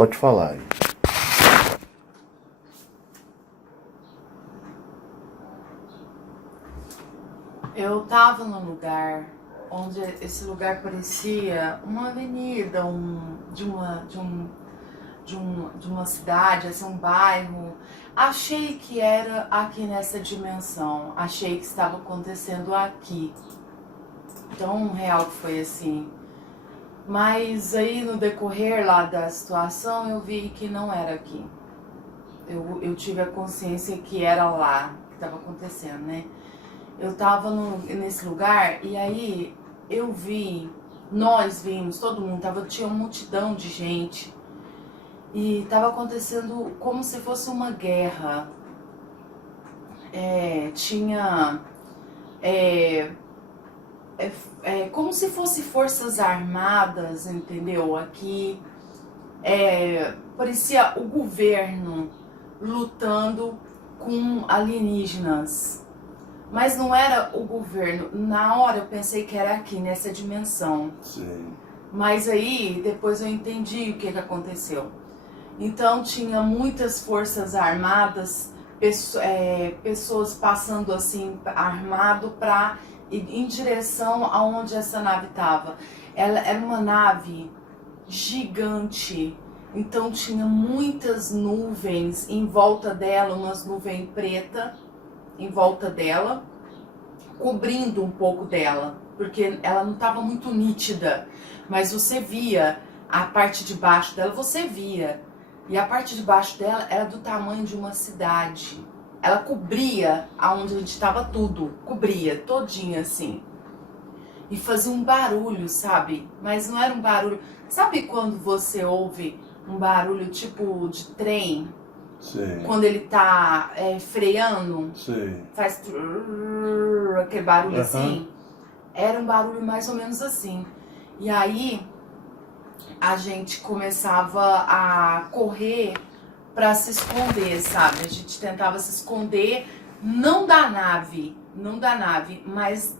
Pode falar aí. Eu tava num lugar onde esse lugar parecia uma avenida, de uma cidade, assim, um bairro. Achei que era aqui nessa dimensão, achei que estava acontecendo aqui. Tão real que foi assim. Mas aí no decorrer lá da situação eu vi que não era aqui. Eu tive a consciência que era lá que estava acontecendo, né? Eu tava nesse lugar e aí eu vi, nós vimos, todo mundo, tinha uma multidão de gente e tava acontecendo como se fosse uma guerra. Como se fosse forças armadas, entendeu? Aqui parecia o governo lutando com alienígenas. Mas não era o governo. Na hora eu pensei que era aqui, nessa dimensão. Sim. Mas aí, depois eu entendi o que aconteceu. Então tinha muitas forças armadas, pessoas passando assim, armado para em direção aonde essa nave estava. Ela era uma nave gigante. Então tinha muitas nuvens em volta dela, umas nuvens preta em volta dela, cobrindo um pouco dela, porque ela não estava muito nítida, mas você via a parte de baixo dela, você via, e a parte de baixo dela era do tamanho de uma cidade. Ela cobria aonde a gente estava tudo, cobria todinha assim, e fazia um barulho, sabe? Mas não era um barulho, sabe quando você ouve um barulho tipo de trem? Sim. Quando ele tá freando, Sim. faz aquele barulho assim. Era um barulho mais ou menos assim. E aí a gente começava a correr pra se esconder, sabe? A gente tentava se esconder, não da nave, mas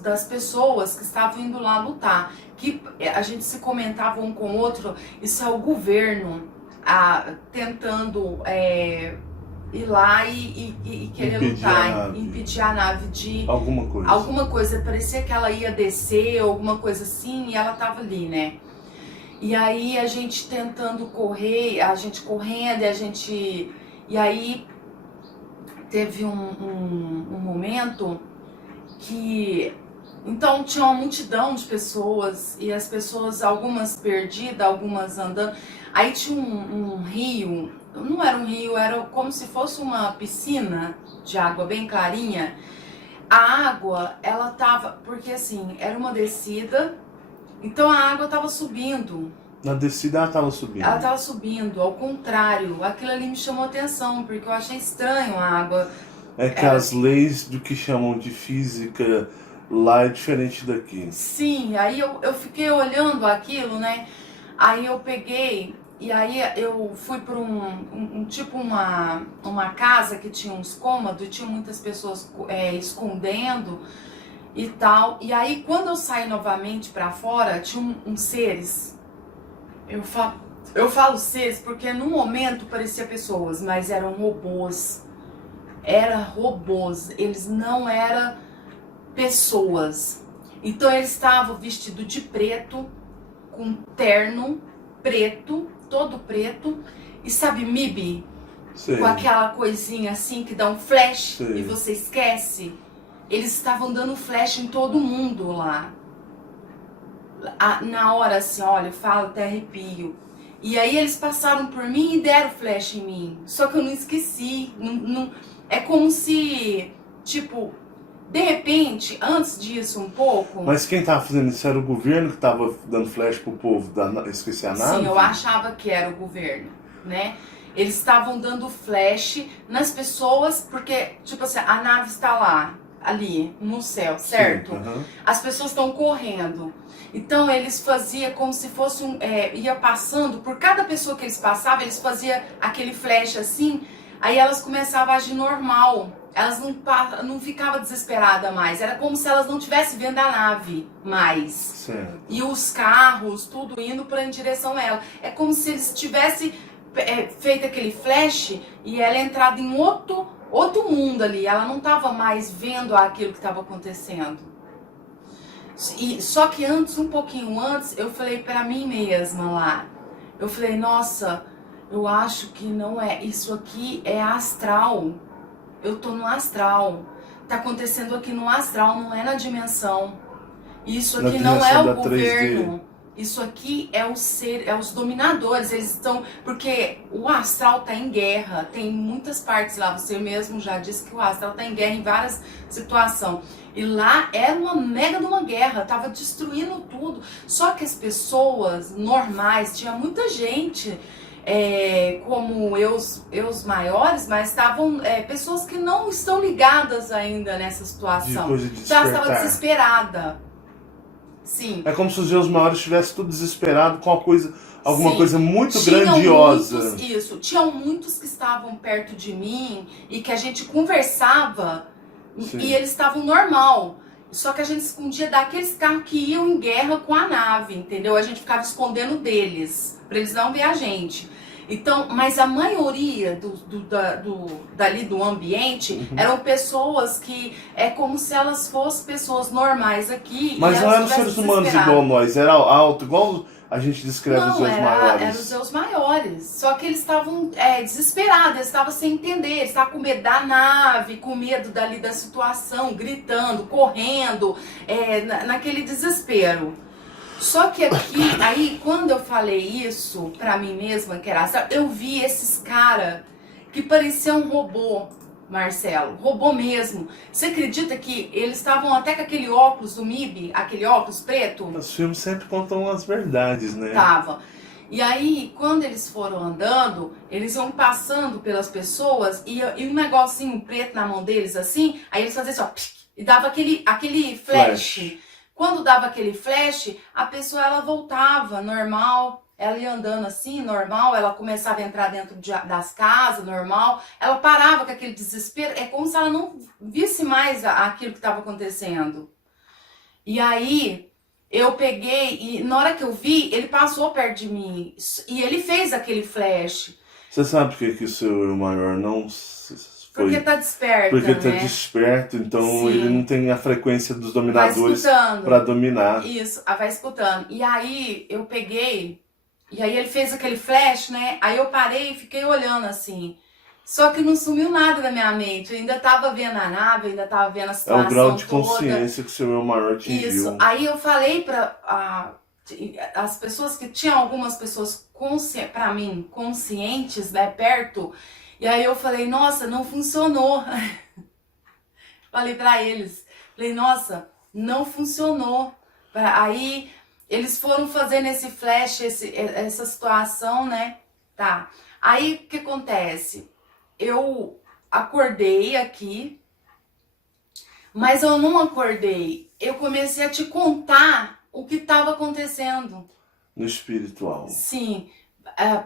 das pessoas que estavam indo lá lutar. Que a gente se comentava um com o outro, isso é o governo tentando ir lá e querer lutar, impedir a nave de alguma coisa. Parecia que ela ia descer, alguma coisa assim, e ela tava ali, né? E aí a gente tentando correr, a gente correndo, e aí teve um momento que então tinha uma multidão de pessoas, e as pessoas, algumas perdidas, algumas andando. Aí tinha um rio, não era um rio, era como se fosse uma piscina de água bem clarinha. A água, ela tava, porque assim, era uma descida, então a água tava subindo. Na descida ela tava subindo? Ela tava subindo, ao contrário. Aquilo ali me chamou atenção, porque eu achei estranho a água. É que as leis do que chamam de física lá é diferente daqui. Sim, aí eu fiquei olhando aquilo, né? Aí eu peguei, e aí eu fui para tipo uma casa que tinha uns cômodos, e tinha muitas pessoas escondendo e tal. E aí quando eu saí novamente para fora, tinha uns seres. Eu falo seres porque no momento parecia pessoas, mas eram robôs. Eles não eram pessoas. Então eles estavam vestidos de preto, com terno preto, todo preto, e sabe MIB? Sim. Com aquela coisinha assim que dá um flash. Sim. E você esquece. Eles estavam dando flash em todo mundo lá. Na hora assim, olha, eu falo até arrepio. E aí eles passaram por mim e deram flash em mim. Só que eu não esqueci. É como se, tipo, de repente, antes disso um pouco... Mas quem tava fazendo isso era o governo que tava dando flash pro povo? Esqueci a nave? Sim, eu achava que era o governo, né? Eles estavam dando flash nas pessoas, porque, tipo assim, a nave está lá, ali, no céu, certo? Sim, As pessoas estão correndo. Então eles faziam como se fosse ia passando, por cada pessoa que eles passavam, eles faziam aquele flash assim, aí elas começavam a agir normal. elas não ficavam desesperadas mais. Era como se elas não estivessem vendo a nave mais. Certo. E os carros, tudo indo em direção a ela. É como se eles tivessem feito aquele flash e ela entrado em outro mundo ali. Ela não estava mais vendo aquilo que estava acontecendo. Só que antes, um pouquinho antes, eu falei pra mim mesma lá. Eu falei, nossa, eu acho que não é. Isso aqui é astral. Eu tô no astral. Tá acontecendo aqui no astral, não é na dimensão. Isso aqui não é o governo. 3D. Isso aqui é os dominadores. Eles estão. Porque o astral tá em guerra. Tem muitas partes lá. Você mesmo já disse que o astral tá em guerra em várias situações. E lá era uma mega de uma guerra. Tava destruindo tudo. Só que as pessoas normais, tinha muita gente. Como os maiores, mas estavam pessoas que não estão ligadas ainda nessa situação. Já estava desesperada. Sim. É como se os meus maiores estivessem tudo desesperado com alguma coisa muito grandiosa. Tinham muitos que estavam perto de mim e que a gente conversava. Sim. E eles estavam normal. Só que a gente escondia daqueles carros que iam em guerra com a nave, entendeu? A gente ficava escondendo deles, pra eles não ver a gente. Então, mas a maioria dali do ambiente eram pessoas que é como se elas fossem pessoas normais aqui. Mas não eram seres humanos igual nós, era alto, igual a gente descreve os seus maiores. Eram os seus maiores. Só que eles estavam desesperados, eles estavam sem entender, eles estavam com medo da nave, com medo dali da situação, gritando, correndo, naquele desespero. Só que aqui, aí, quando eu falei isso pra mim mesma, que era astral, eu vi esses caras que pareciam um robô, Marcelo, robô mesmo. Você acredita que eles estavam até com aquele óculos do MIB, aquele óculos preto? Os filmes sempre contam as verdades, né? Tava. E aí, quando eles foram andando, eles iam passando pelas pessoas e um negocinho preto na mão deles, assim, aí eles faziam assim, ó, e dava aquele flash. Quando dava aquele flash, a pessoa ela voltava normal, ela ia andando assim, normal, ela começava a entrar dentro das casas, normal, ela parava com aquele desespero, é como se ela não visse mais aquilo que estava acontecendo. E aí, eu peguei, e na hora que eu vi, ele passou perto de mim, e ele fez aquele flash. Você sabe por que o seu maior não... Porque tá desperto, porque tá né? desperto, então sim, ele não tem a frequência dos dominadores para dominar. Isso, vai escutando. E aí eu peguei, e aí ele fez aquele flash, né? Aí eu parei e fiquei olhando assim. Só que não sumiu nada da minha mente. Eu ainda tava vendo a nave, ainda tava vendo a situação toda. É o grau de consciência que o seu maior atingiu. Isso. Aí eu falei para as pessoas que tinham algumas pessoas para mim conscientes, né, perto. E aí eu falei, nossa, não funcionou. Falei pra eles, falei, nossa, não funcionou. Aí eles foram fazendo esse flash, essa situação, né? Tá. Aí o que acontece? Eu acordei aqui, mas eu não acordei. Eu comecei a te contar o que estava acontecendo. No espiritual. Sim.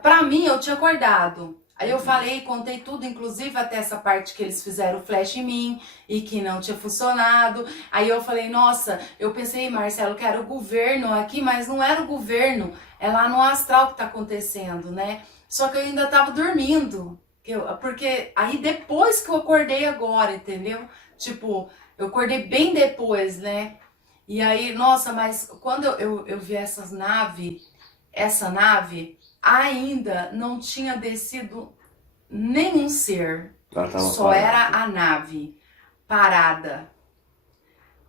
Pra mim, eu tinha acordado. Aí eu falei, contei tudo, inclusive até essa parte que eles fizeram flash em mim e que não tinha funcionado. Aí eu falei, nossa, eu pensei, Marcelo, que era o governo aqui, mas não era o governo, é lá no astral que tá acontecendo, né? Só que eu ainda tava dormindo, porque aí depois que eu acordei agora, entendeu? Tipo, eu acordei bem depois, né? E aí, nossa, mas quando eu vi essa nave ainda não tinha descido nenhum ser, só era a nave parada.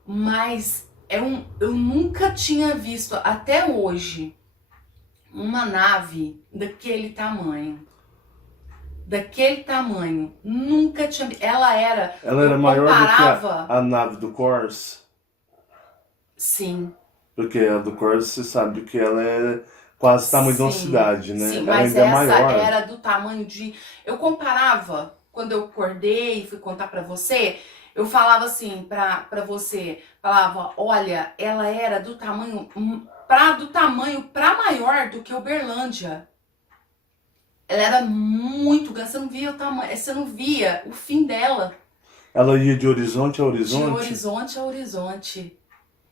Mas eu nunca tinha visto até hoje uma nave daquele tamanho. Daquele tamanho. Nunca tinha. Ela era maior do que a nave do Corsa? Sim. Porque a do Corsa, você sabe que ela é quase o tamanho de uma cidade, né? Sim, mas essa maior. Era do tamanho de... Eu comparava, quando eu acordei e fui contar pra você, eu falava assim pra você, falava, olha, ela era do tamanho pra maior do que Uberlândia. Ela era muito grande, você não via o tamanho, você não via o fim dela. Ela ia de horizonte a De horizonte? horizonte a horizonte.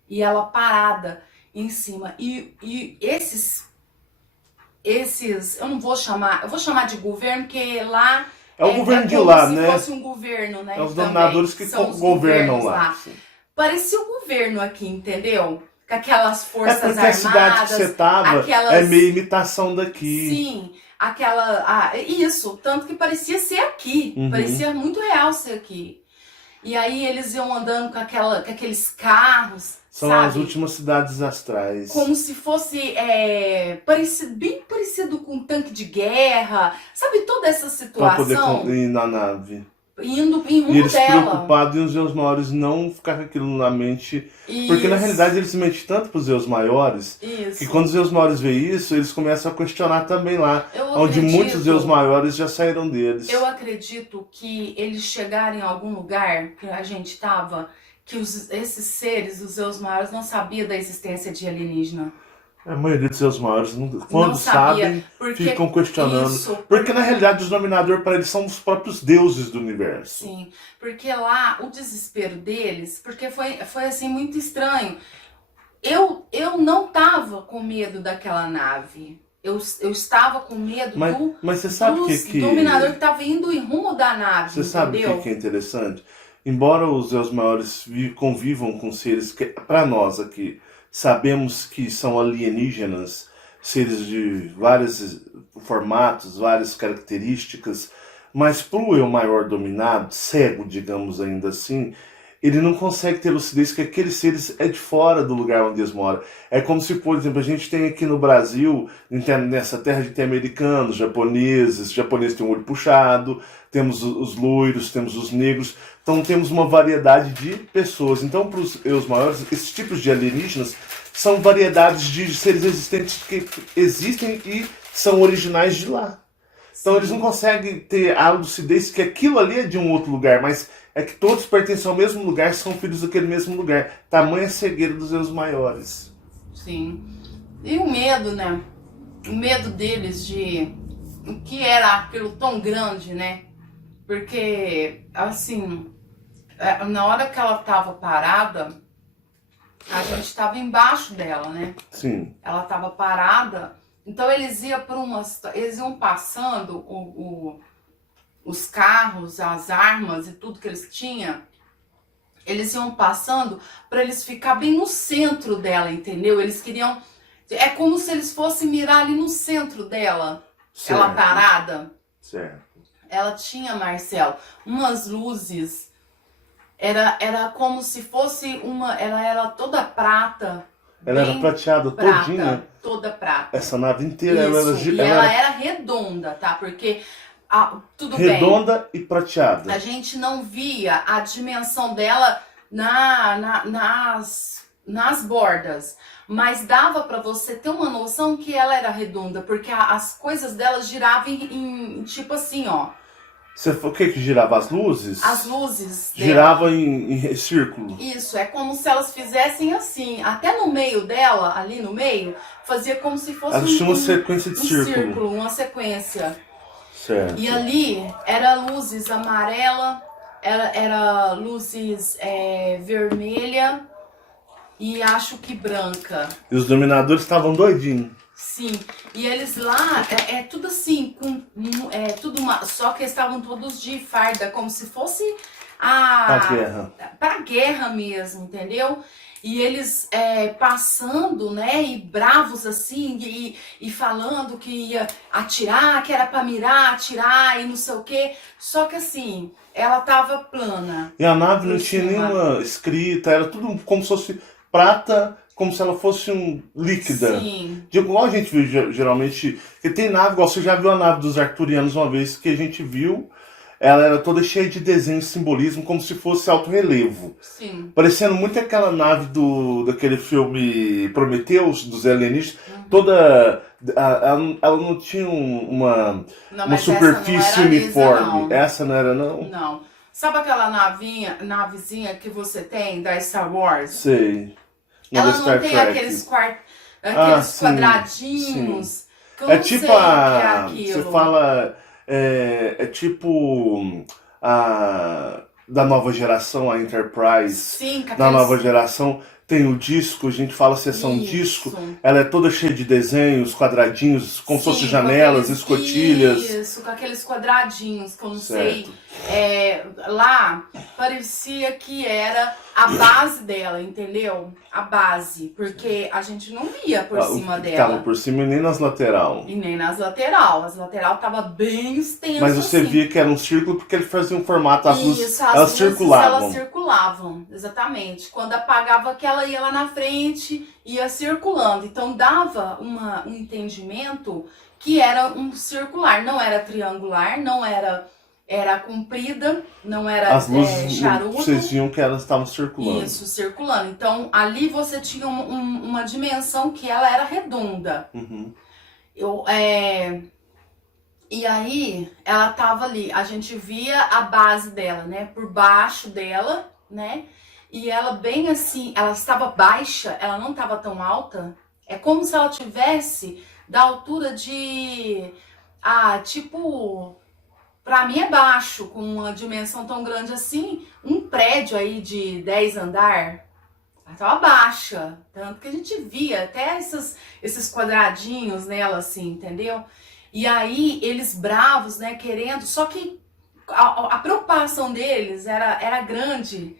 E ela parada em cima. E esses, eu não vou chamar, eu vou chamar de governo, porque lá É o governo de como lá, se né? fosse um governo, né? É os Também. dominadores que São os governam governos lá. Parecia o governo aqui, entendeu? Com aquelas É forças porque a armadas, cidade que você tava é meio imitação daqui. Sim, isso, tanto que parecia ser aqui, Uhum. parecia muito real ser aqui. E aí eles iam andando com aqueles carros, São sabe? as últimas cidades astrais. Como se fosse bem parecido com um tanque de guerra, sabe? Toda essa Pra poder situação ir na nave. indo em E rumo eles dela. preocupados em os Zeus maiores não ficar com aquilo na mente. Porque na Isso. realidade eles se mentem tanto pros Zeus maiores Isso. que quando os Zeus maiores veem isso, eles começam a questionar também lá. Eu Onde acredito- muitos Zeus maiores já saíram deles. Eu acredito que eles chegaram em algum lugar que a gente tava, que esses seres, os Zeus maiores, não sabiam da existência de alienígena. A maioria dos Zeus maiores, quando Não sabia, sabem, porque ficam questionando. isso, Porque na realidade os dominadores para eles são os próprios deuses do universo. Sim, porque lá o desespero deles, porque foi assim muito estranho. Eu não tava com medo daquela nave. Eu estava com medo Mas você sabe do que dominador que tava indo em rumo da nave, Você sabe entendeu? o que é interessante? Embora os Zeus maiores convivam com seres que, para nós aqui, sabemos que são alienígenas, seres de vários formatos, várias características, mas para o eu maior dominado, cego, digamos ainda assim, ele não consegue ter lucidez que aqueles seres é de fora do lugar onde eles moram. É como se, por exemplo, a gente tem aqui no Brasil, nessa terra de ter americanos, japoneses têm um olho puxado, temos os loiros, temos os negros, então temos uma variedade de pessoas. Então, para os eus maiores, esses tipos de alienígenas são variedades de seres existentes que existem e são originais de lá. Então eles não conseguem ter a lucidez que aquilo ali é de um outro lugar, mas é que todos pertencem ao mesmo lugar, são filhos daquele mesmo lugar. Tamanha cegueira dos Zeus maiores. Sim. E o medo, né? O medo deles de o que era aquilo tão grande, né? Porque, assim, na hora que ela tava parada, a gente tava embaixo dela, né? Sim. Ela tava parada, então eles iam passando os carros, as armas e tudo que eles tinham, eles iam passando para eles ficar bem no centro dela, entendeu? Eles queriam, é como se eles fossem mirar ali no centro dela, Certo. ela parada. Certo. Ela tinha, Marcelo, umas luzes, era como se fosse ela era toda prata. Ela era prateada todinha. Toda prata. Essa nave inteira, Isso, ela era redonda, tá? Porque, tudo bem. Redonda e prateada. A gente não via a dimensão dela nas bordas, mas dava pra você ter uma noção que ela era redonda, porque as coisas dela giravam em tipo assim, ó. O que girava? As luzes? As luzes dela. Girava em círculo. Isso, é como se elas fizessem assim, até no meio dela, ali no meio, fazia como se fosse Elas tinham uma sequência de círculo. Uma sequência. Certo. E ali era luzes amarela, era luzes vermelha e acho que branca. E os dominadores estavam doidinhos. Sim, e eles lá, tudo assim, só que eles estavam todos de farda, como se fosse Pra guerra. Pra guerra mesmo, entendeu? E eles passando, né, e bravos assim, e falando que ia atirar, que era pra mirar, atirar e não sei o quê. Só que assim, ela tava plana. E a nave não tinha nenhuma escrita, era tudo como se fosse prata, como se ela fosse líquida. Sim. Igual a gente viu geralmente, porque tem nave, igual você já viu a nave dos arturianos uma vez que a gente viu, ela era toda cheia de desenho e simbolismo, como se fosse alto relevo. Sim. Parecendo muito aquela nave daquele filme Prometheus, dos alienígenas, toda... Ela não tinha uma superfície uniforme. Essa não era, não? Não. Sabe aquela navezinha que você tem da Star Wars? Sei. Ela não tem aqueles quadradinhos. Sim. Que eu não tipo sei o que é aquilo. Você fala... É tipo da nova geração, a Enterprise, Sim, com da nova aqueles... geração, tem o disco, a gente fala seção disco, Isso. ela é toda cheia de desenhos, quadradinhos, como se fossem Sim, com janelas, aqueles... escotilhas. Isso, com aqueles quadradinhos, que eu não Certo. sei. Lá, parecia que era a base dela, entendeu? A base, porque a gente não via por cima O que tava dela. por cima e nem nas lateral. E nem nas lateral. As lateral tava bem extenso, Mas você assim. via que era um círculo porque ele fazia um formato, as luzes, Isso, as elas luzes, circulavam. elas circulavam, exatamente. Quando apagava aquela, ia lá na frente, ia circulando. Então dava um entendimento que era um circular, não era triangular, não era comprida, não era As luzes, charuto. vocês viam que elas estavam circulando. Isso, circulando. Então ali você tinha uma dimensão que ela era redonda. Uhum. E aí, ela tava ali, a gente via a base dela, né, por baixo dela, né, e ela bem assim, ela estava baixa, ela não estava tão alta, é como se ela tivesse da altura de, tipo, pra mim é baixo, com uma dimensão tão grande assim, um prédio aí de 10 andar, ela tava baixa, tanto que a gente via até esses quadradinhos nela assim, entendeu? E aí, eles bravos, né, querendo, só que a preocupação deles era grande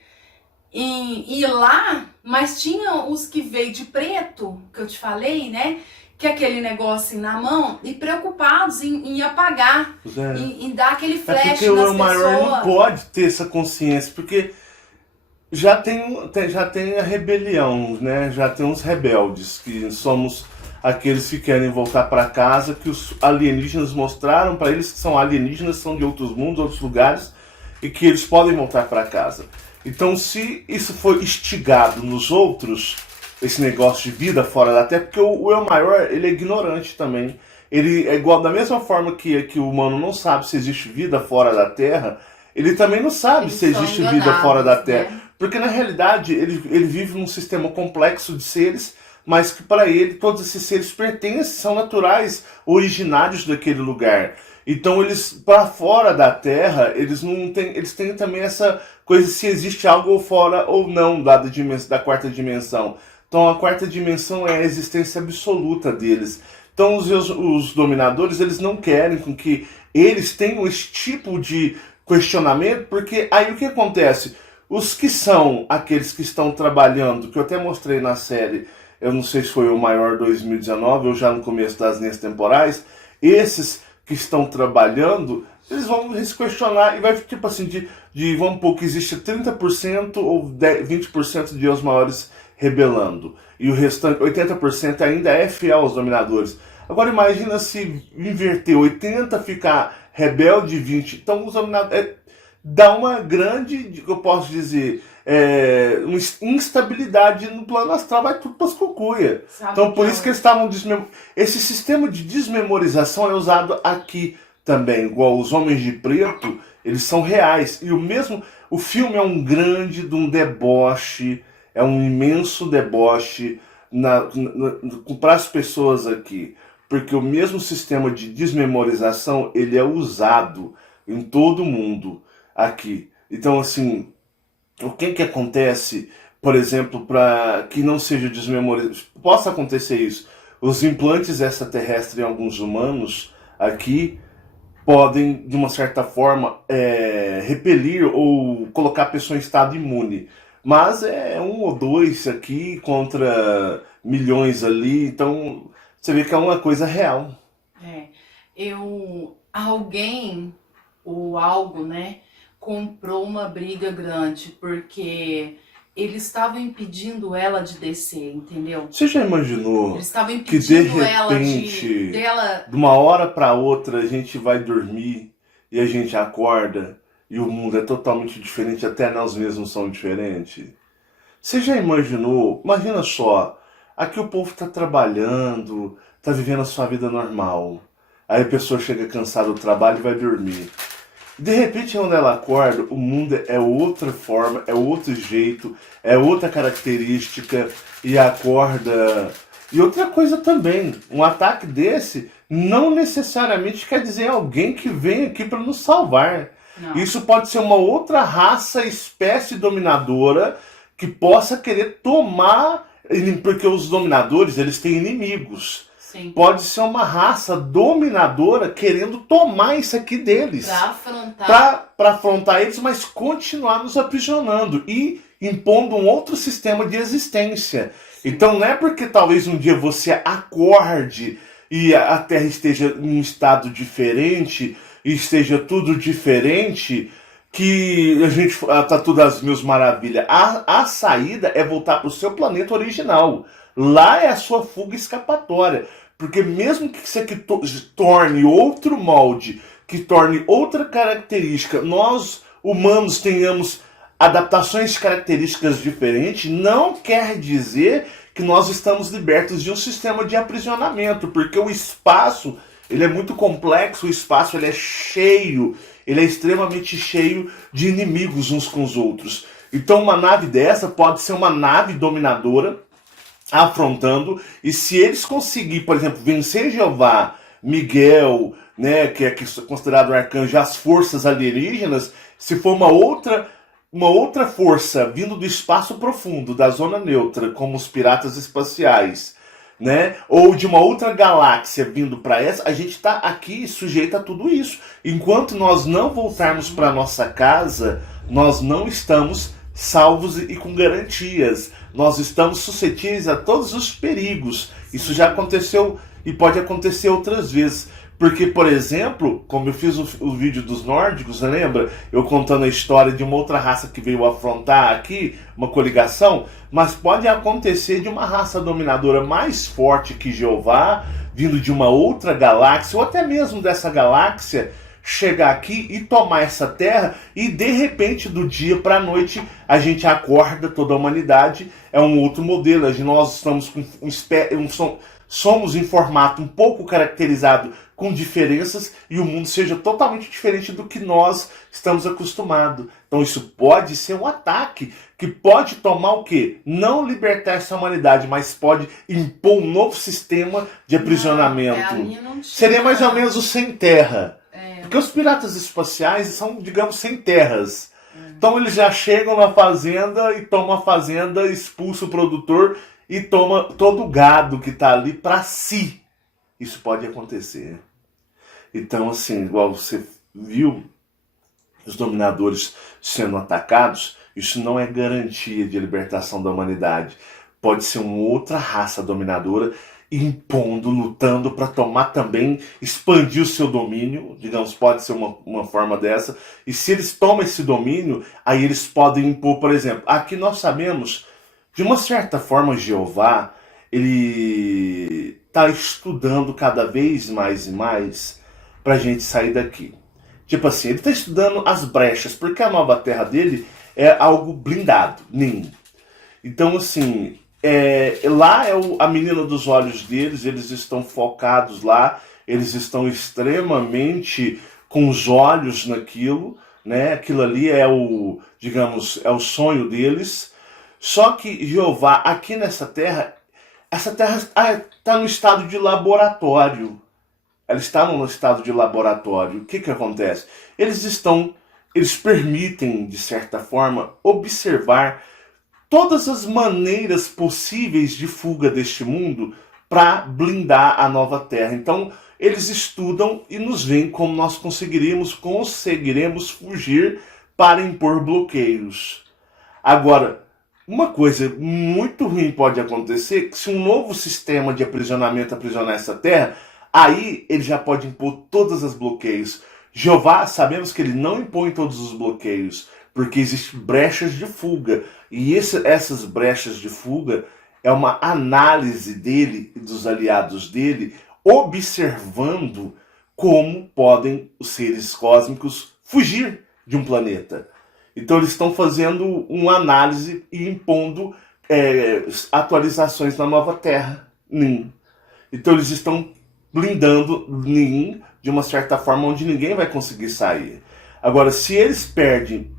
em ir lá, mas tinha os que veio de preto, que eu te falei, né, que é aquele negócio na mão, e preocupados em apagar, em dar aquele flash nas porque pessoas. o maior não pode ter essa consciência, porque já tem a rebelião, né, já tem os rebeldes, que somos... aqueles que querem voltar para casa, que os alienígenas mostraram para eles que são alienígenas, são de outros mundos, outros lugares, e que eles podem voltar para casa. Então, se isso for instigado nos outros, esse negócio de vida fora da Terra, porque o eu maior, ele é ignorante também. Ele é igual, da mesma forma que o humano não sabe se existe vida fora da Terra, ele também não sabe Eles se são existe vida fora da Terra. né? Porque, na realidade, ele vive num sistema complexo de seres, mas que para ele todos esses seres pertencem, são naturais, originários daquele lugar. Então eles, para fora da Terra, eles não têm, eles têm também essa coisa se existe algo fora ou não da quarta dimensão. Então a quarta dimensão é a existência absoluta deles. Então os dominadores, eles não querem com que eles tenham esse tipo de questionamento, porque aí o que acontece? Os que são aqueles que estão trabalhando, que eu até mostrei na série, eu não sei se foi o maior 2019 ou já no começo das linhas temporais, esses que estão trabalhando, eles vão se questionar e vai tipo assim, vamos pôr que existe 30% ou 20% de os maiores rebelando. E o restante, 80% ainda é fiel aos dominadores. Agora imagina se inverter, 80 ficar rebelde e 20. Então os dominadores... dá uma grande, eu posso dizer... uma instabilidade no plano astral, vai tudo para as cucuia. Então por isso que eles estavam esse sistema de desmemorização é usado aqui também, igual os Homens de Preto, eles são reais. E o filme é um grande de um deboche, é um imenso deboche para as pessoas aqui, porque o mesmo sistema de desmemorização ele é usado em todo o mundo aqui. Então assim, o que acontece, por exemplo, para que não seja desmemorizado, possa acontecer isso, os implantes extraterrestres em alguns humanos aqui podem, de uma certa forma, repelir ou colocar a pessoa em estado imune. Mas é 1 ou 2 aqui contra milhões ali, então você vê que é uma coisa real. Alguém ou algo, né, comprou uma briga grande, porque eles estavam impedindo ela de descer, entendeu? Você já imaginou Eles estavam que de impedindo ela repente, dela... de uma hora para outra, a gente vai dormir e a gente acorda e o mundo é totalmente diferente, até nós mesmos somos diferentes? Você já imaginou? Imagina só, aqui o povo está trabalhando, está vivendo a sua vida normal. Aí a pessoa chega cansada do trabalho e vai dormir. De repente, quando ela acorda, o mundo é outra forma, é outro jeito, é outra característica, e acorda... E outra coisa também, um ataque desse não necessariamente quer dizer alguém que vem aqui para nos salvar. Não. Isso pode ser uma outra raça, espécie dominadora que possa querer tomar, porque os dominadores, eles têm inimigos. Sim. Pode ser uma raça dominadora querendo tomar isso aqui deles. Para afrontar eles, mas continuar nos aprisionando e impondo um outro sistema de existência. Sim. Então não é porque talvez um dia você acorde e a Terra esteja em um estado diferente, e esteja tudo diferente, que a gente tá tudo às mil maravilhas. A saída é voltar para o seu planeta original. Lá é a sua fuga escapatória. Porque mesmo que você torne outro molde, que torne outra característica, nós humanos tenhamos adaptações de características diferentes, não quer dizer que nós estamos libertos de um sistema de aprisionamento, porque o espaço, ele é muito complexo, o espaço ele é cheio, ele é extremamente cheio de inimigos uns com os outros. Então uma nave dessa pode ser uma nave dominadora, afrontando, e se eles conseguirem, por exemplo, vencer Jeová, Miguel, né, que é considerado um arcanjo, as forças alienígenas, se for uma outra força vindo do espaço profundo, da zona neutra, como os piratas espaciais, né, ou de uma outra galáxia vindo para essa, a gente está aqui sujeito a tudo isso. Enquanto nós não voltarmos para nossa casa, nós não estamos salvos e com garantias. Nós estamos suscetíveis a todos os perigos. Isso já aconteceu e pode acontecer outras vezes. Porque, por exemplo, como eu fiz o vídeo dos nórdicos, você lembra? Eu contando a história de uma outra raça que veio afrontar aqui, uma coligação, mas pode acontecer de uma raça dominadora mais forte que Jeová, vindo de uma outra galáxia, ou até mesmo dessa galáxia, chegar aqui e tomar essa terra, e de repente, do dia para a noite, a gente acorda toda a humanidade. É um outro modelo. Nós estamos com somos em formato um pouco caracterizado com diferenças, e o mundo seja totalmente diferente do que nós estamos acostumados. Então isso pode ser um ataque que pode tomar o quê? Não libertar essa humanidade, mas pode impor um novo sistema de aprisionamento. Seria mais ou menos o sem terra. Porque os piratas espaciais são, digamos, sem terras. Então eles já chegam na fazenda e tomam a fazenda, expulsa o produtor e toma todo o gado que está ali para si. Isso pode acontecer. Então, assim, igual você viu os dominadores sendo atacados, isso não é garantia de libertação da humanidade. Pode ser uma outra raça dominadora impondo, lutando para tomar também, expandir o seu domínio, digamos, pode ser uma forma dessa. E se eles tomam esse domínio, aí eles podem impor, por exemplo, aqui nós sabemos, de uma certa forma, Jeová, ele está estudando cada vez mais e mais para a gente sair daqui. Tipo assim, ele está estudando as brechas, porque a nova terra dele é algo blindado, ninho. Então, assim, lá é a menina dos olhos deles, eles estão focados lá, eles estão extremamente com os olhos naquilo, né? Aquilo ali é digamos, é o sonho deles. Só que Jeová, aqui nessa terra, essa terra está no estado de laboratório. Ela está no estado de laboratório. O que acontece? Eles permitem, de certa forma, observar todas as maneiras possíveis de fuga deste mundo para blindar a nova terra. Então, eles estudam e nos veem como nós conseguiremos fugir para impor bloqueios. Agora, uma coisa muito ruim pode acontecer, que se um novo sistema de aprisionamento aprisionar essa terra, aí ele já pode impor todos os bloqueios. Jeová, sabemos que ele não impõe todos os bloqueios, porque existem brechas de fuga. E essas brechas de fuga é uma análise dele e dos aliados dele, observando como podem os seres cósmicos fugir de um planeta. Então eles estão fazendo uma análise e impondo atualizações na nova Terra, Nin. Então eles estão blindando Nin de uma certa forma onde ninguém vai conseguir sair. Agora, se eles perdem,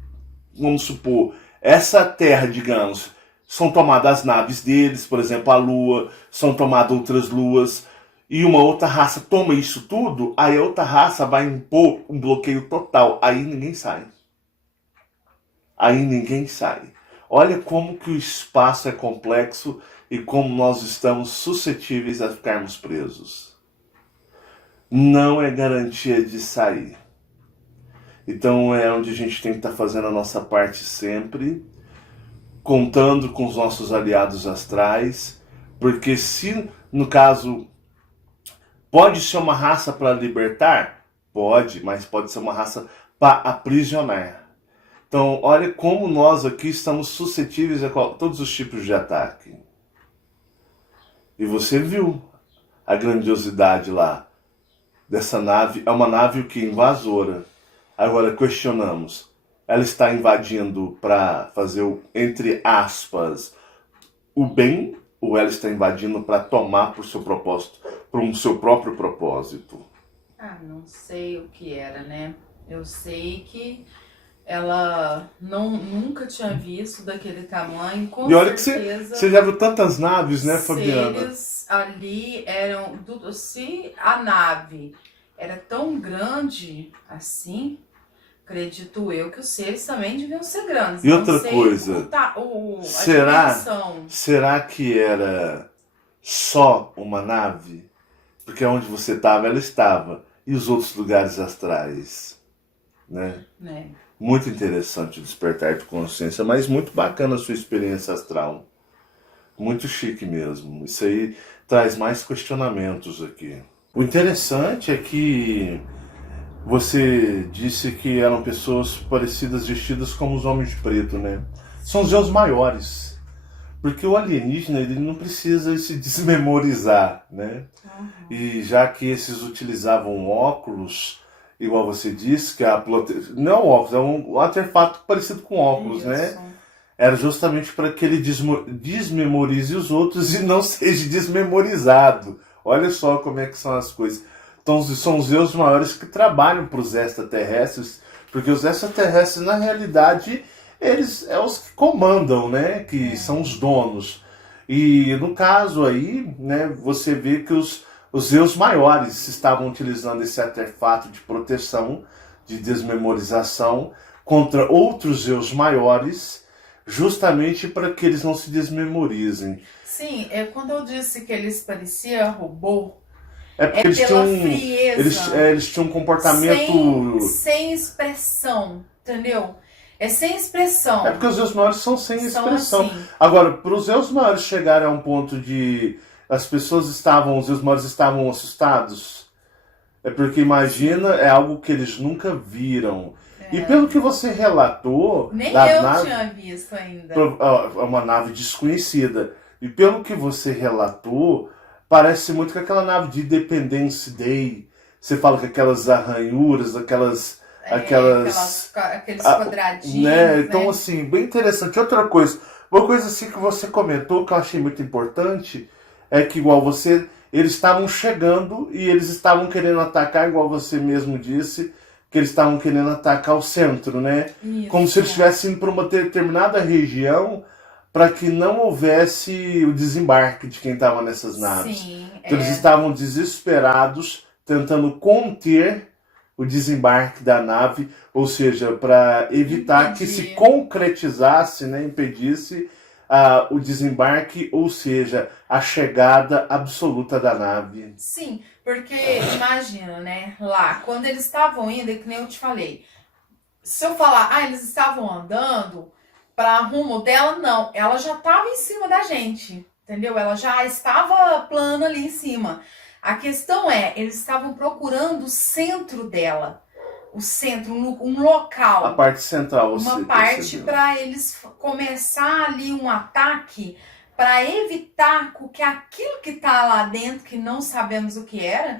vamos supor, essa Terra, digamos, são tomadas as naves deles, por exemplo, a Lua, são tomadas outras luas, e uma outra raça toma isso tudo, aí a outra raça vai impor um bloqueio total. Aí ninguém sai. Aí ninguém sai. Olha como que o espaço é complexo e como nós estamos suscetíveis a ficarmos presos. Não é garantia de sair. Então é onde a gente tem que estar fazendo a nossa parte sempre, contando com os nossos aliados astrais, porque se, no caso, pode ser uma raça para libertar? Pode, mas pode ser uma raça para aprisionar. Então, olha como nós aqui estamos suscetíveis a todos os tipos de ataque. E você viu a grandiosidade lá dessa nave. É uma nave que invasora. Agora, questionamos. Ela está invadindo para fazer o, entre aspas, o bem, ou ela está invadindo para tomar por seu propósito, por um seu próprio propósito? Ah, não sei o que era, né? Eu sei que ela nunca tinha visto daquele tamanho, com E olha que certeza. você já viu tantas naves, né, Fabiana? Seres ali eram. Se a nave era tão grande assim, acredito eu que os seres também deviam ser grandes. E outra coisa, será que era só uma nave? Porque onde você estava, ela estava. E os outros lugares astrais, né? Muito interessante o despertar de consciência, mas muito bacana a sua experiência astral. Muito chique mesmo. Isso aí traz mais questionamentos aqui. O interessante é que você disse que eram pessoas parecidas, vestidas como os homens de preto, né? São os deuses maiores. Porque o alienígena, ele não precisa se desmemorizar, né? E já que esses utilizavam óculos, igual você disse, que não é um óculos, é um artefato parecido com óculos, né? Era justamente para que ele desmemorize os outros e não seja desmemorizado. Olha só como é que são as coisas. Então são os deuses maiores que trabalham para os extraterrestres, porque os extraterrestres, na realidade, eles é os que comandam, né? Que são os donos. E no caso aí, né, você vê que os deuses maiores estavam utilizando esse artefato de proteção, de desmemorização, contra outros deuses maiores, justamente para que eles não se desmemorizem. Sim, quando eu disse que eles pareciam robô, é porque eles pela tinham, frieza, eles tinham um comportamento... Sem expressão, entendeu? É sem expressão. É porque os deuses maiores são sem expressão. Assim. Agora, para os deuses maiores chegarem a um ponto de... os deuses maiores estavam assustados. É porque, imagina, é algo que eles nunca viram. E pelo que você relatou... Nem eu tinha visto ainda. É uma nave desconhecida. E pelo que você relatou, parece muito com aquela nave de Independence Day. Você fala que aquelas arranhuras, aqueles quadradinhos, né? Então, assim, bem interessante. Outra coisa, uma coisa assim que você comentou, que eu achei muito importante, é que igual eles estavam chegando e eles estavam querendo atacar, igual você mesmo disse, que eles estavam querendo atacar o centro, né? Isso. Como se eles estivessem indo para uma determinada região para que não houvesse o desembarque de quem estava nessas naves. Sim, então eles estavam desesperados, tentando conter o desembarque da nave, ou seja, para evitar que se concretizasse, né, impedisse o desembarque, ou seja, a chegada absoluta da nave. Sim, porque imagina, né, lá, quando eles estavam indo, que nem eu te falei, se eu falar, eles estavam andando para rumo dela, não, ela já estava em cima da gente, entendeu? Ela já estava plana ali em cima. A questão eles estavam procurando o centro dela, o centro, um local. A parte central, uma parte para eles começar ali um ataque, para evitar que aquilo que está lá dentro, que não sabemos o que era,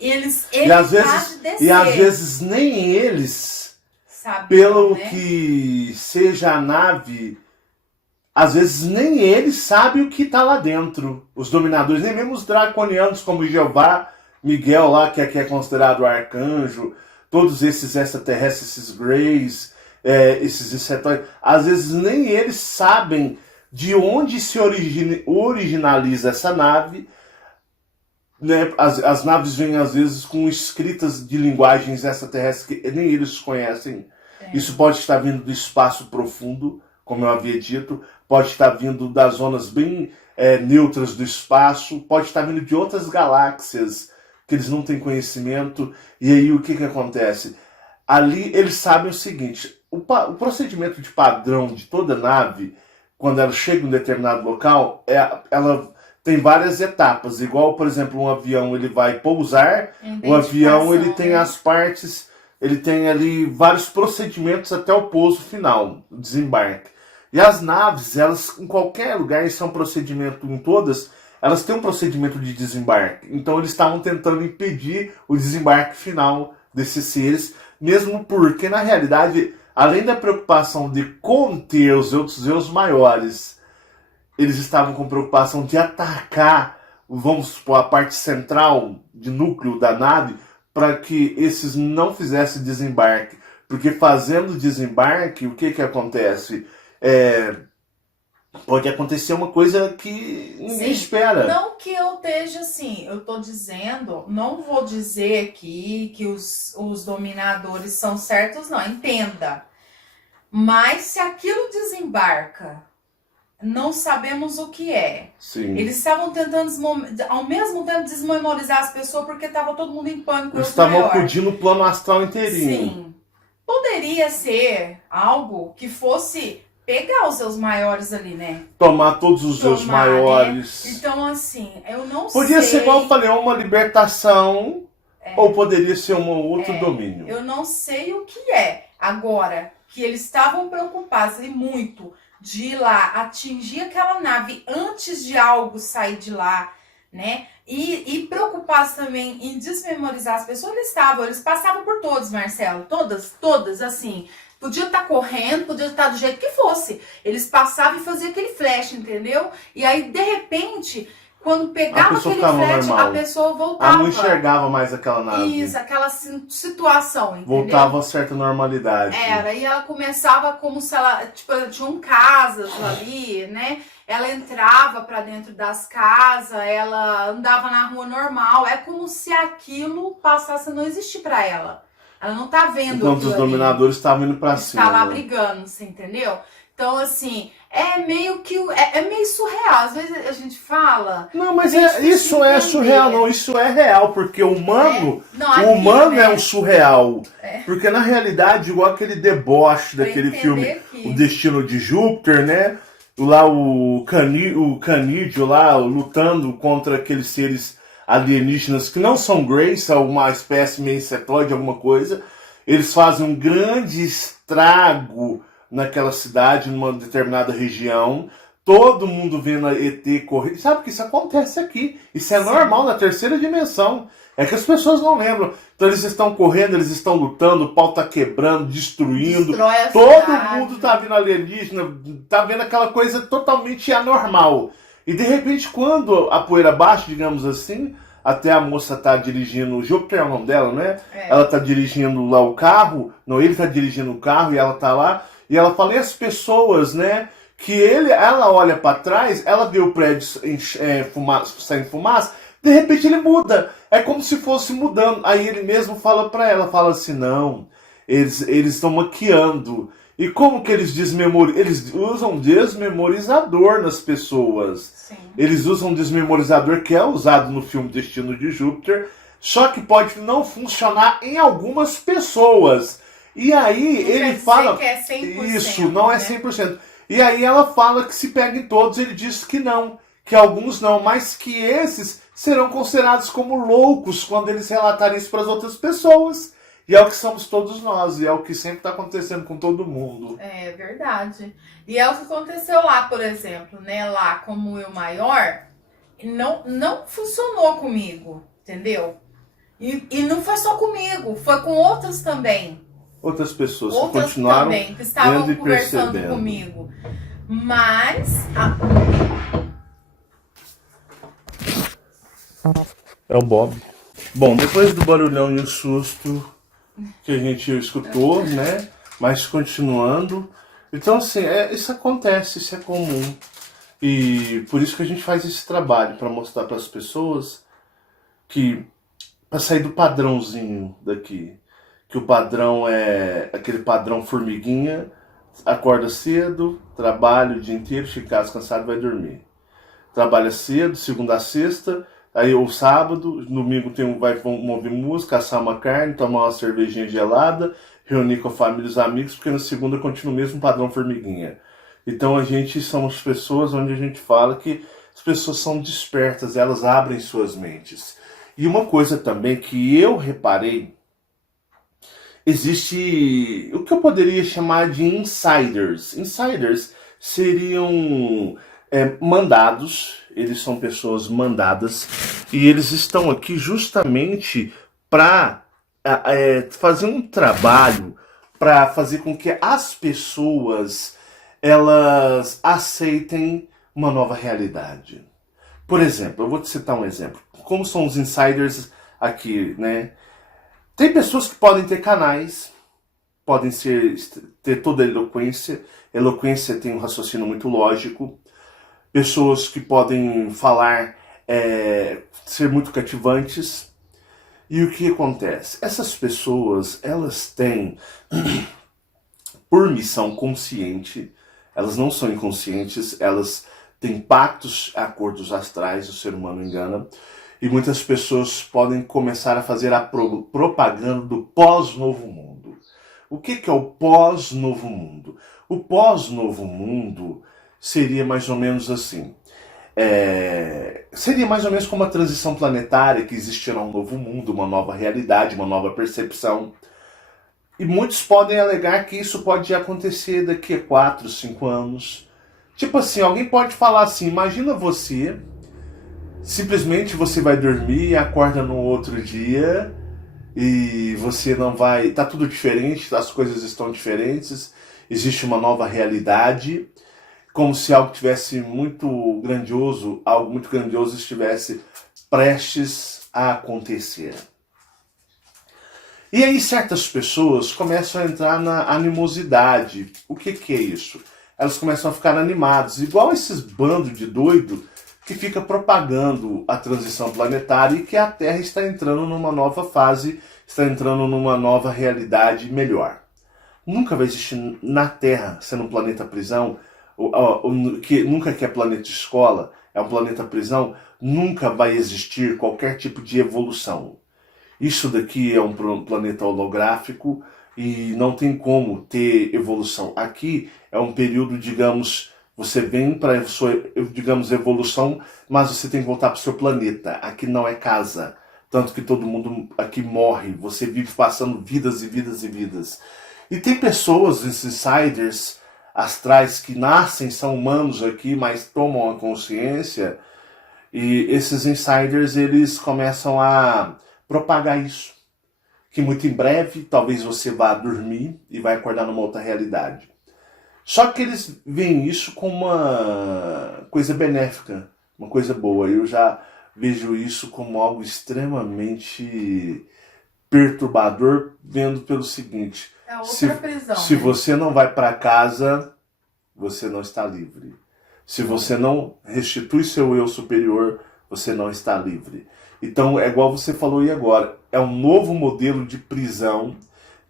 eles e às vezes nem eles sabiam, pelo né? que seja a nave, às vezes nem eles sabem o que está lá dentro. Os dominadores, nem mesmo os draconianos como Jeová, Miguel lá, que é considerado arcanjo, todos esses extraterrestres, esses greys, esses insetóides, às vezes nem eles sabem de onde se originaliza essa nave, né, as naves vêm às vezes com escritas de linguagens extraterrestres que nem eles conhecem. Isso pode estar vindo do espaço profundo, como eu havia dito, pode estar vindo das zonas bem neutras do espaço, pode estar vindo de outras galáxias que eles não têm conhecimento. E aí o que acontece? Ali eles sabem o seguinte: o procedimento de padrão de toda nave, quando ela chega em um determinado local, ela tem várias etapas. Igual, por exemplo, um avião ele vai pousar, o avião ele tem as partes, ele tem ali vários procedimentos até o pouso final, o desembarque. E as naves, elas em qualquer lugar, isso é um procedimento em todas, elas têm um procedimento de desembarque. Então eles estavam tentando impedir o desembarque final desses seres, mesmo porque, na realidade, além da preocupação de conter os outros zeus maiores, eles estavam com preocupação de atacar, vamos supor, a parte central de núcleo da nave, para que esses não fizessem desembarque. Porque fazendo desembarque, o que acontece? Pode acontecer uma coisa que ninguém espera. Não que eu esteja assim, eu tô dizendo, não vou dizer aqui que os dominadores são certos, não, entenda. Mas se aquilo desembarca, não sabemos o que é. Sim. Eles estavam tentando, ao mesmo tempo, desmemorizar as pessoas porque estava todo mundo em pânico. Eles estavam acudindo o plano astral inteirinho. Sim. Poderia ser algo que fosse pegar os seus maiores ali, né? Tomar todos os seus maiores. Né? Então, assim, eu não Podia sei... ser, igual eu falei, uma libertação, ou poderia ser um outro domínio. Eu não sei o que é. Agora, que eles estavam preocupados e muito de ir lá atingir aquela nave antes de algo sair de lá, né? E preocupados também em desmemorizar as pessoas, eles passavam por todos, Marcelo, todas, assim, podia estar correndo, podia estar do jeito que fosse, eles passavam e faziam aquele flash, entendeu? E aí, de repente, quando pegava aquele flash, normal. A pessoa voltava. Ela não enxergava mais aquela nave. Isso, aquela situação, entendeu? Voltava a certa normalidade. E ela começava como se ela, tipo, tinham casas ali, né? Ela entrava pra dentro das casas, ela andava na rua normal. É como se aquilo passasse a não existir pra ela. Ela não tá vendo. Enquanto os dominadores estavam indo pra cima. Tá lá brigando, você entendeu? Então, assim, é meio que... É meio surreal. Às vezes a gente fala... Não, mas isso é surreal, não. Isso é real, porque o humano... o humano é um surreal. Porque, na realidade, igual aquele deboche daquele filme, O Destino de Júpiter, né? Lá o Canídeo lá lutando contra aqueles seres alienígenas que não são Grey, são uma espécie meio insetoide, alguma coisa. Eles fazem um grande estrago naquela cidade, numa determinada região, todo mundo vendo a ET correr. Sabe que isso acontece aqui, isso é normal na terceira dimensão, é que as pessoas não lembram. Então eles estão correndo, eles estão lutando, o pau tá quebrando, destruindo, todo mundo tá vendo alienígena, tá vendo aquela coisa totalmente anormal. E de repente, quando a poeira baixa, digamos assim, até a moça tá dirigindo, o Júpiter é o nome dela, né? Ela tá dirigindo lá o carro, não, ele tá dirigindo o carro e ela tá lá, e ela fala, e as pessoas, né? Que ela olha para trás, ela vê o prédio saindo fumaça, de repente ele muda. É como se fosse mudando. Aí ele mesmo fala para ela, fala assim, não, eles estão maquiando. E como que eles desmemorizam? Eles usam desmemorizador nas pessoas. Sim. Eles usam desmemorizador que é usado no filme Destino de Júpiter, só que pode não funcionar em algumas pessoas. E aí ele fala... Que é 100%, isso, não é 100%. E aí ela fala que se pega em todos, ele diz que não, que alguns não, mas que esses serão considerados como loucos quando eles relatarem isso para as outras pessoas. E é o que somos todos nós, e é o que sempre está acontecendo com todo mundo. É verdade. E é o que aconteceu lá, por exemplo, né? Lá como eu maior, não funcionou comigo, entendeu? E não foi só comigo, foi com outros também. Outras pessoas que continuaram também, que estavam vendo e conversando percebendo. comigo. Mas... É o Bob. Bom, depois do barulhão e o susto que a gente escutou, né? Mas continuando. Então, assim, isso acontece, isso é comum. E por isso que a gente faz esse trabalho, para mostrar para as pessoas que para sair do padrãozinho daqui, que o padrão é aquele padrão formiguinha, acorda cedo, trabalha o dia inteiro, chega em casa cansado, vai dormir. Trabalha cedo, segunda a sexta, aí o sábado, domingo vai ouvir música, assar uma carne, tomar uma cervejinha gelada, reunir com a família e os amigos, porque na segunda continua o mesmo padrão formiguinha. Então a gente somos pessoas onde a gente fala que as pessoas são despertas, elas abrem suas mentes. E uma coisa também que eu reparei, existe o que eu poderia chamar de insiders. Insiders seriam mandados, eles são pessoas mandadas e eles estão aqui justamente para fazer um trabalho para fazer com que as pessoas elas aceitem uma nova realidade. Por exemplo, eu vou te citar um exemplo. Como são os insiders aqui, né? Tem pessoas que podem ter canais, podem ter toda a eloquência. Eloquência tem um raciocínio muito lógico. Pessoas que podem falar, ser muito cativantes. E o que acontece? Essas pessoas, elas têm, por missão consciente, elas não são inconscientes, elas têm pactos, acordos astrais, o ser humano engana. E muitas pessoas podem começar a fazer a propaganda do pós-novo mundo. O que é o pós-novo mundo? O pós-novo mundo seria mais ou menos assim. Seria mais ou menos como a transição planetária, que existirá um novo mundo, uma nova realidade, uma nova percepção. E muitos podem alegar que isso pode acontecer daqui a 4, 5 anos. Tipo assim, alguém pode falar assim, imagina você... Simplesmente você vai dormir e acorda no outro dia e você não vai... Tá tudo diferente, as coisas estão diferentes, existe uma nova realidade, como se algo tivesse algo muito grandioso estivesse prestes a acontecer. E aí certas pessoas começam a entrar na animosidade. O que é isso? Elas começam a ficar animadas, igual esses bandos de doido que fica propagando a transição planetária e que a Terra está entrando numa nova fase, está entrando numa nova realidade melhor. Nunca vai existir na Terra, sendo um planeta prisão, nunca que é planeta escola, é um planeta prisão, nunca vai existir qualquer tipo de evolução. Isso daqui é um planeta holográfico e não tem como ter evolução. Aqui é um período, digamos... Você vem para a sua, digamos, evolução, mas você tem que voltar para o seu planeta. Aqui não é casa. Tanto que todo mundo aqui morre. Você vive passando vidas e vidas e vidas. E tem pessoas, esses insiders astrais, que nascem, são humanos aqui, mas tomam a consciência. E esses insiders, eles começam a propagar isso. Que muito em breve, talvez você vá dormir e vai acordar numa outra realidade. Só que eles veem isso como uma coisa benéfica, uma coisa boa. Eu já vejo isso como algo extremamente perturbador, vendo pelo seguinte: é outra prisão, se você não vai para casa, você não está livre. Se você não restitui seu eu superior, você não está livre. Então é igual você falou aí agora, é um novo modelo de prisão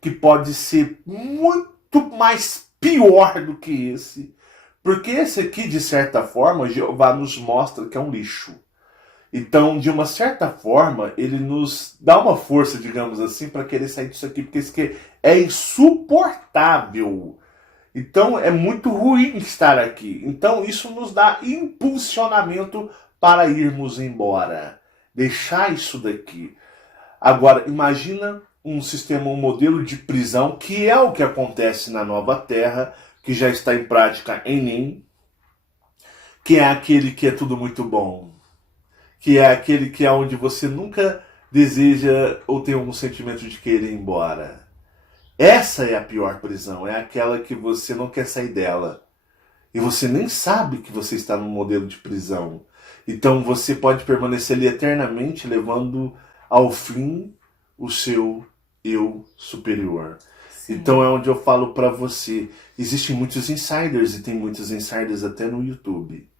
que pode ser muito mais pior do que esse, porque esse aqui, de certa forma, Jeová nos mostra que é um lixo. Então, de uma certa forma, ele nos dá uma força, digamos assim, para querer sair disso aqui, porque isso aqui é insuportável. Então, é muito ruim estar aqui. Então, isso nos dá impulsionamento para irmos embora. Deixar isso daqui. Agora, imagina um sistema, um modelo de prisão, que é o que acontece na Nova Terra, que já está em prática em NEM, que é aquele que é tudo muito bom, que é aquele que é onde você nunca deseja ou tem algum sentimento de querer ir embora. Essa é a pior prisão, é aquela que você não quer sair dela. E você nem sabe que você está num modelo de prisão. Então você pode permanecer ali eternamente, levando ao fim o seu eu superior. Sim. Então é onde eu falo para você, existem muitos insiders e tem muitos insiders até no YouTube.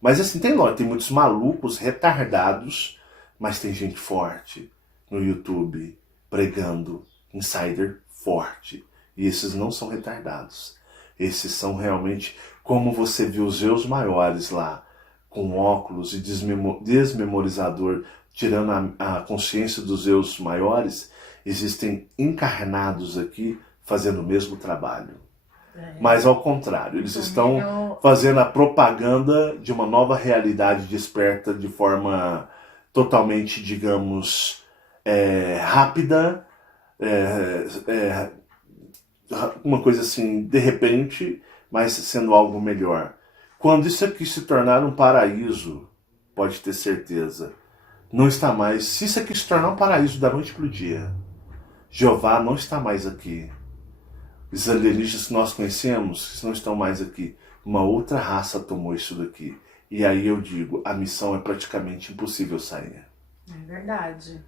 Mas assim, tem muitos malucos retardados, Mas tem gente forte no YouTube pregando insider forte. E esses não são retardados. Esses são realmente, como você viu os seus maiores lá, com óculos e desmemorizador, tirando a consciência dos seus maiores, existem encarnados aqui fazendo o mesmo trabalho. Mas ao contrário, eles estão fazendo a propaganda de uma nova realidade desperta de forma totalmente, digamos, rápida, uma coisa assim, de repente, mas sendo algo melhor. Quando isso aqui se tornar um paraíso, pode ter certeza, não está mais. Se isso aqui se tornar um paraíso da noite para o dia, Jeová não está mais aqui. Os alienígenas que nós conhecemos não estão mais aqui. Uma outra raça tomou isso daqui. E aí eu digo, a missão é praticamente impossível sair. É verdade.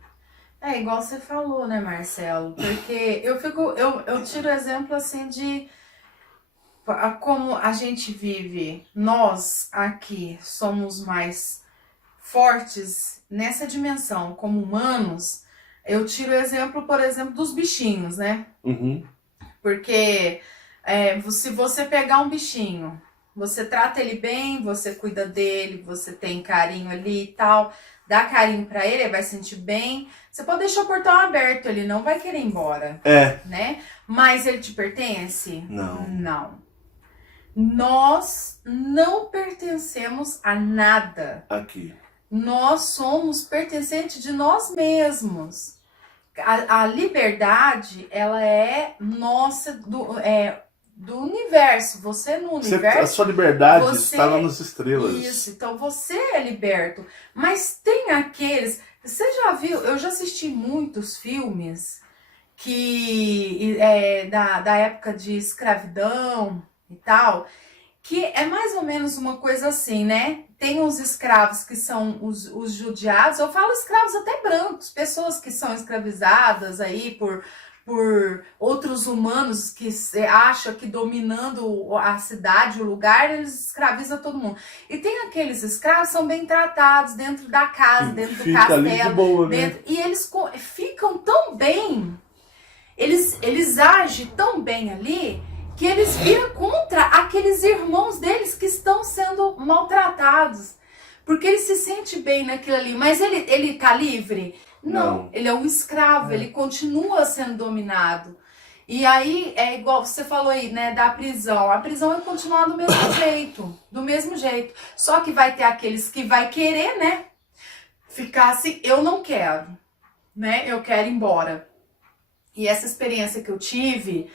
É igual você falou, né, Marcelo? Porque eu tiro exemplo assim de como a gente vive. Nós aqui somos mais fortes nessa dimensão como humanos. Eu tiro o exemplo, por exemplo, dos bichinhos, né? Uhum. Porque se você pegar um bichinho, você trata ele bem, você cuida dele, você tem carinho ali e tal, dá carinho pra ele, ele vai sentir bem. Você pode deixar o portão aberto, ele não vai querer ir embora. Né? Mas ele te pertence? Não. Não. Nós não pertencemos a nada. Aqui. Nós somos pertencentes de nós mesmos. A liberdade, ela é nossa, do universo. Você no universo... A sua liberdade está lá nas estrelas. Isso, então você é liberto. Mas tem aqueles... Você já viu? Eu já assisti muitos filmes que da época de escravidão e tal, que é mais ou menos uma coisa assim, né? Tem os escravos que são os judiados, eu falo escravos até brancos, pessoas que são escravizadas aí por outros humanos que acham que dominando a cidade, o lugar, eles escravizam todo mundo. E tem aqueles escravos que são bem tratados dentro da casa, dentro do castelo. Ali de boa, né? E eles ficam tão bem, eles agem tão bem ali, que eles viram contra aqueles irmãos deles que estão sendo maltratados. Porque ele se sente bem naquilo ali. Mas ele tá livre? Não. Ele é um escravo, ele continua sendo dominado. E aí, é igual você falou aí, né, da prisão. A prisão vai continuar do mesmo jeito. Do mesmo jeito. Só que vai ter aqueles que vai querer, né, ficar assim, eu não quero, né, eu quero ir embora. E essa experiência que eu tive...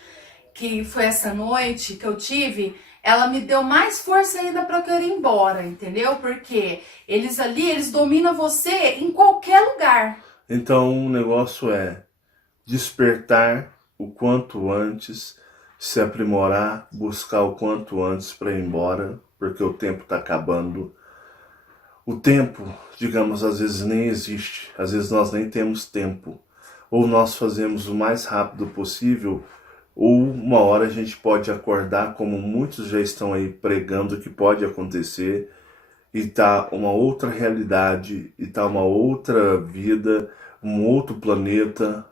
que foi essa noite que eu tive, ela me deu mais força ainda para eu querer ir embora, entendeu? Porque eles dominam você em qualquer lugar. Então o negócio é despertar o quanto antes, se aprimorar, buscar o quanto antes para ir embora, porque o tempo está acabando. O tempo, digamos, às vezes nem existe, às vezes nós nem temos tempo. Ou nós fazemos o mais rápido possível, ou uma hora a gente pode acordar, como muitos já estão aí pregando que pode acontecer, e tá uma outra realidade, e tá uma outra vida, um outro planeta,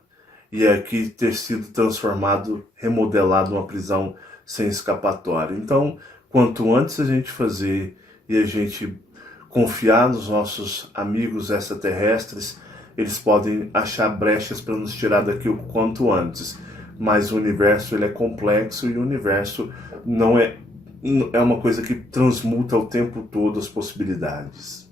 e aqui ter sido transformado, remodelado uma prisão sem escapatória. Então, quanto antes a gente fazer e a gente confiar nos nossos amigos extraterrestres, eles podem achar brechas para nos tirar daqui o quanto antes. Mas o universo ele é complexo e o universo não é uma coisa que transmuta o tempo todo as possibilidades.